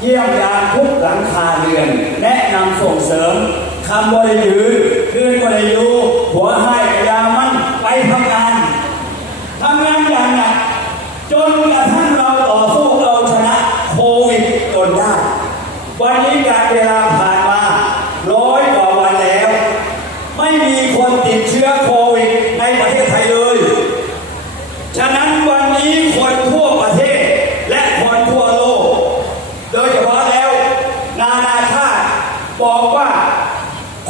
เยี่ยมยามทุกหลังคาเรือน แนะนำส่งเสริมคำบริยือเพื่อนบริยูหัวให้ยามันไปทำงานทำงานอย่างหนักจนกระทั่ง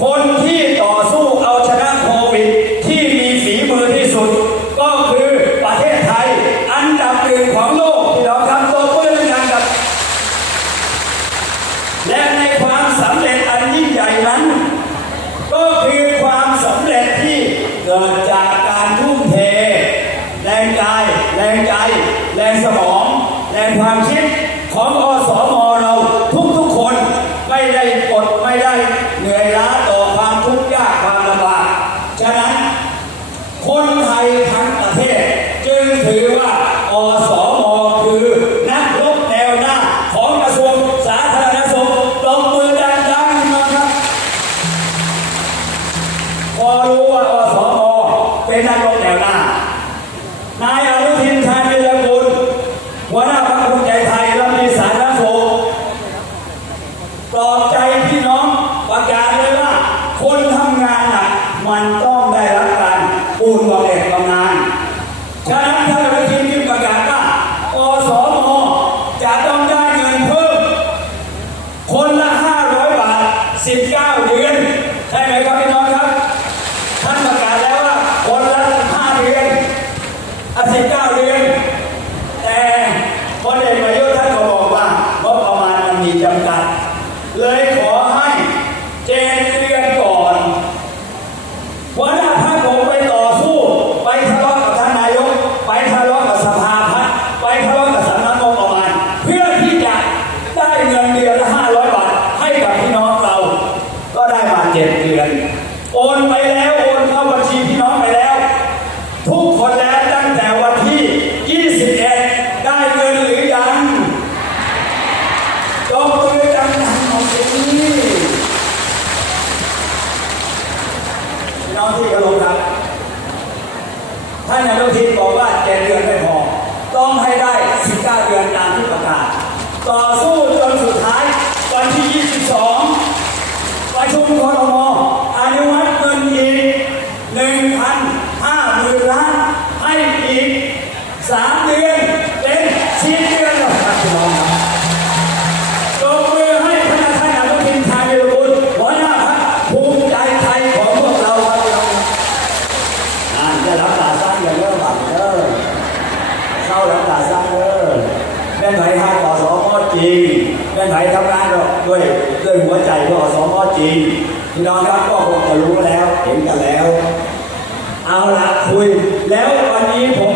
คนที่ต่อสู้เอาชนะโควิด คนไทยทั้งประเทศ จึงถือว่าอสอ เอาละคุย แล้ววันนี้ผม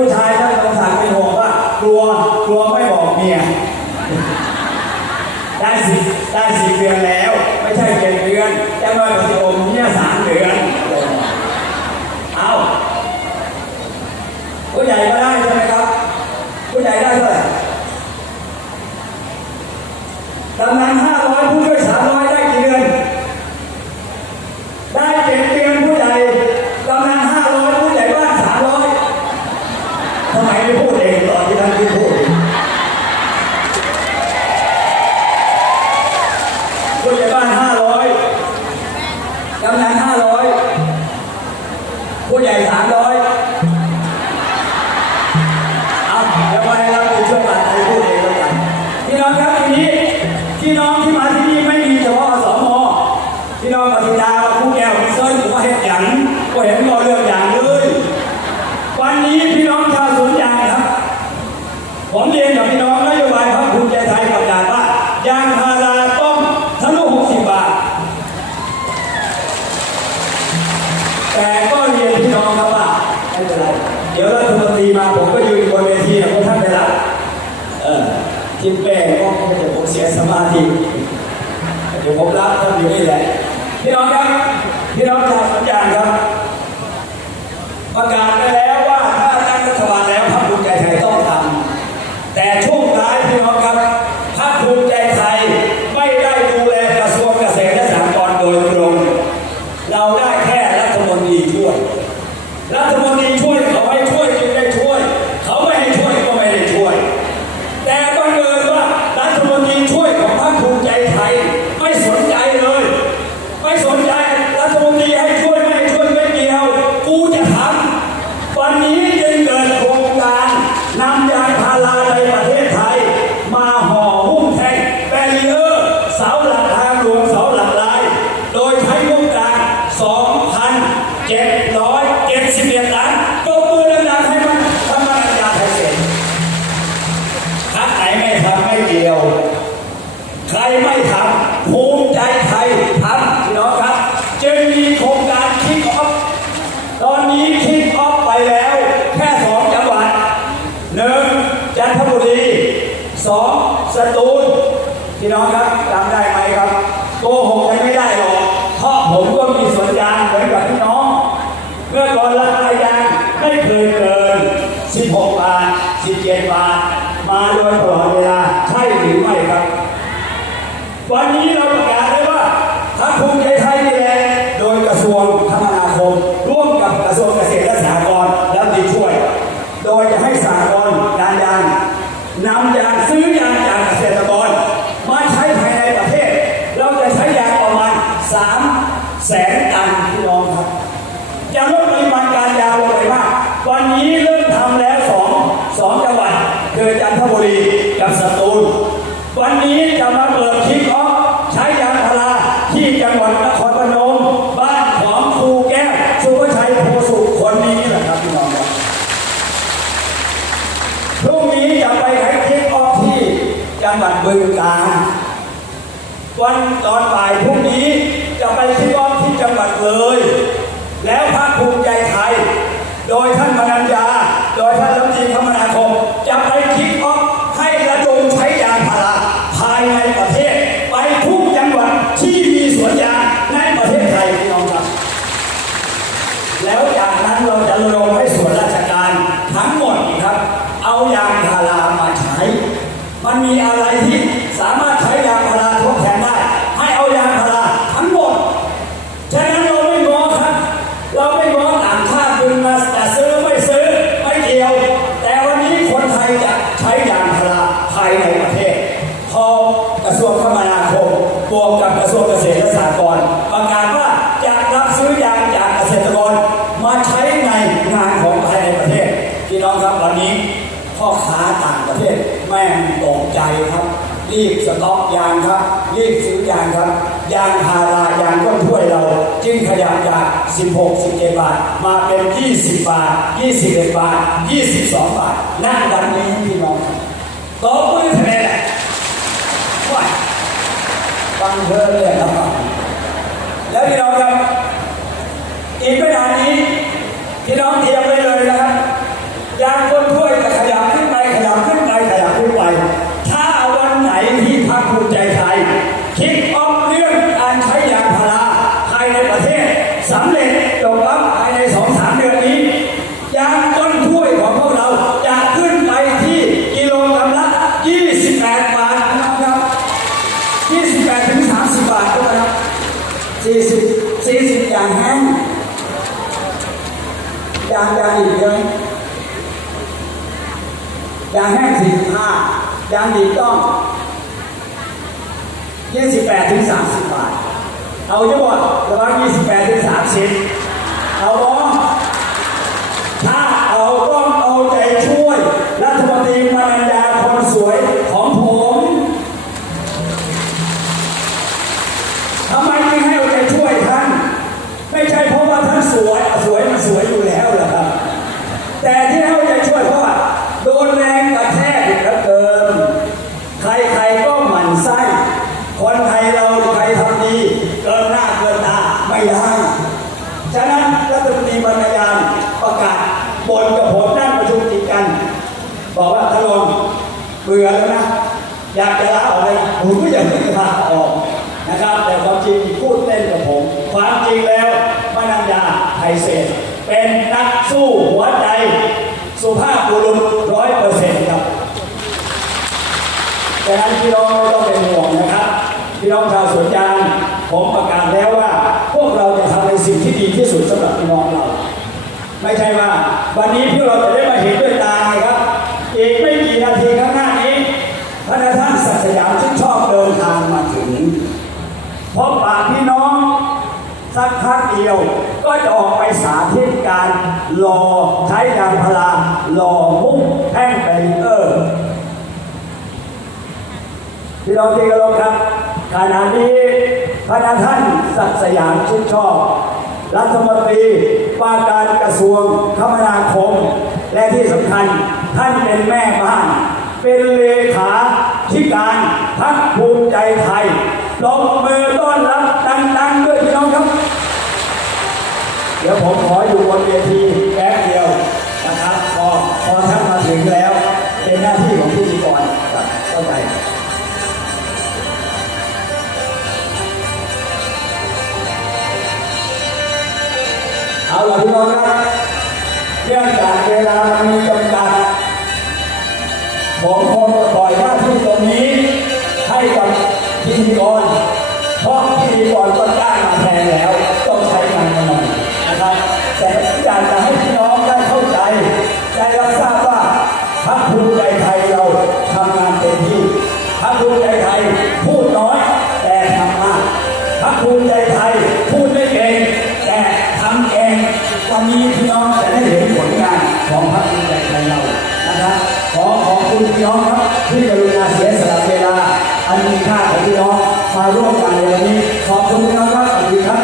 ผู้ชายท่านสงสารเป็นห่วงว่ากลัวกลัวไม่บอกเมียได้สิได้สิเดือนแล้ว ไม่ใช่เจ็ดเดือนจะมาปฏิอมเนี่ยสามเดือนเอาผู้ใหญ่ก็ได้ใช่ไหมครับ ผู้ใหญ่ได้เท่าไหร่ดังนั้น realidad ผมรับท่านอยู่นี่แหละพี่น้องครับพี่น้องชาวสัญญาณครับ ประกาศไปแล้วว่าถ้าตั้งรัฐบาลแล้วพรรคภูมิใจไทยต้องทำแต่ช่วงท้ายพี่น้องครับพรรคภูมิใจไทยไม่ได้ดูแลกระทรวงเกษตรและสหกรณ์โดยตรง เราได้แค่รัฐมนตรีช่วย รัฐมนตรีช่วยเขา ลอดเวลาใช่หรือไม่ครับ วันนี้เราประกาศเลยว่าพราคภูมิใจไทยนี่แหละ จัวัดนครพนมบ้านของครูแก้วสุภชัยโพสุคนนี้แหละครับพี่น้องครับพรุ่งนี้จะไปแข่งเทคออฟที่จังหวัดบึงกาฬวันตอนบ่ายพรุ่ง ครับวันนี้พ่อค้าต่างประเทศแม่งตกใจครับ รีบสต็อกยางครับ รีบซื้อยางครับ ยางพารายางก้นถ้วยเรา จึงขยับจาก 16 17 บาท มาเป็น 20 บาท 21 บาท 22 บาทนั่งดันนี้พี่น้องต่อมือคะแนนแหละว้าฟังเพลินเลยครับแล้วพี่น้องครับอีกไม่นานนี้พี่น้องเตรียมไว้เลยนะครับ ยางก้นถ้วยจะขยับขึ้นไปขยับขึ้นไปขยับขึ้นไป ถ้าวันไหนที่พรรคภูมิใจไทยคิดออกเรื่องการใช้ยางพาราภายในประเทศสำเร็จจบแล้วภายในสองสามเดือนนี้ ยางก้นถ้วยของพวกเราจะขึ้นไปที่กิโลกรัมละ 28 บาทนะครับ 28ถึง30 บาทนะครับ40 40อย่างแห้ง ยางยางอีกเยอะยางแห้งสี่ห้า ยังดีต้องยี่สิบแปดถึงสามสิบบาท เอาจะหมดระหว่างยี่สิบแปดถึงสามสิบเอาบอ ฉะนั้นรัฐมนตรีบรรยายประกาศบนกับผมนั่งประชุมติดกัน บอกว่าท่านเบื่อแล้วนะ อยากจะลาออกเลยนะผมก็อยากจะลาออกนะครับ แต่ความจริงพูดเล่นกับผม ความจริงแล้วมนัญญาไทยเศษเป็นนักสู้หัวใจ สุภาพบุรุษร้อยเปอร์เซ็นต์ครับดังนั้นพี่น้องไม่ต้องเป็นห่วงนะครับ พี่น้องชาวสวนยางผมประกาศแล้วว่า งที่ดีที่สุดสำหรับพี่น้องเรา ไม่ใช่ว่า วันนี้พวกเราจะได้มาเห็นด้วยตาไงครับอีกไม่กี่นาทีข้างหน้านี้พระท่านศักดิ์สยามที่ชอบเดินทางมาถึงพบปะพี่น้องสักพักเดียวก็จะออกไปสาธิตการรอใช้ยางพาราหล่อมุ้งแท่งแบรีเออร์พี่น้องที่เคารพครับขณะนี้พระท่านศักดิ์สยามชิดชอบ รัฐมนตรีว่าการกระทรวงคมนาคม และที่สำคัญท่านเป็นแม่บ้าน เป็นเลขาธิการพักภูมิใจไทยลงมือต้อนรับดังๆด้วยพี่น้องครับ เดี๋ยวผมขออยู่บนเวทีแป๊บเดียว ล่ะพี่น้องครับเนื่องจากเวลามันมีจำกัด ผมคงจะปล่อยหน้าที่ตรงนี้ ให้กับพิธีกรเพราะพิธีกรก็จ้างมาแพงแล้ว ต้องใช้งานกันหน่อยนะครับ แต่อยากจะให้พี่น้องได้เข้าใจ ได้รับทราบว่าพรรคภูมิใจไทยเราทำงานเต็มที่พรรคภูมิใจไทยพูดน้อย แต่ทำมากพรรคภูมิใจไทย เห็นผลงานของพรรคภูมิใจไทยเรานะครับขอขอบคุณพี่น้องครับที่กรุณาเสียสละเวลาอันมีค่าของพี่น้องมาร่วมกันในวันนี้ขอบคุณพี่น้องครับสวัสดีครับ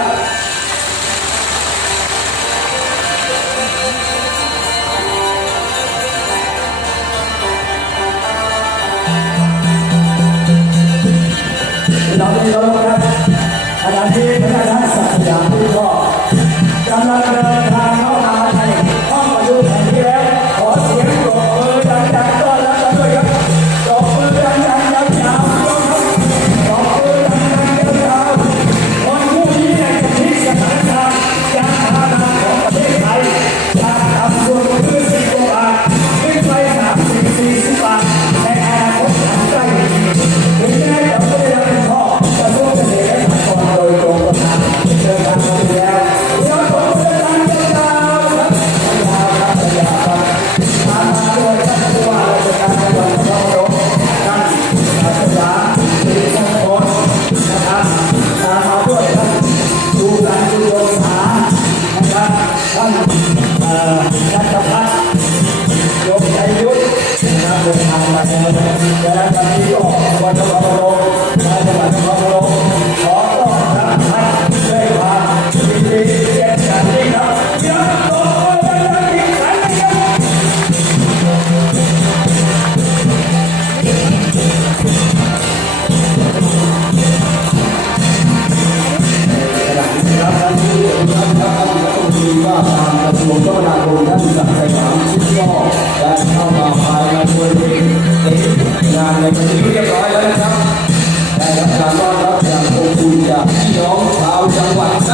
และตอนนี้ก็วันนครพนมน ได้รับการต้อนรับอย่างอบอุ่นจากพี่น้องชาวจังหวัด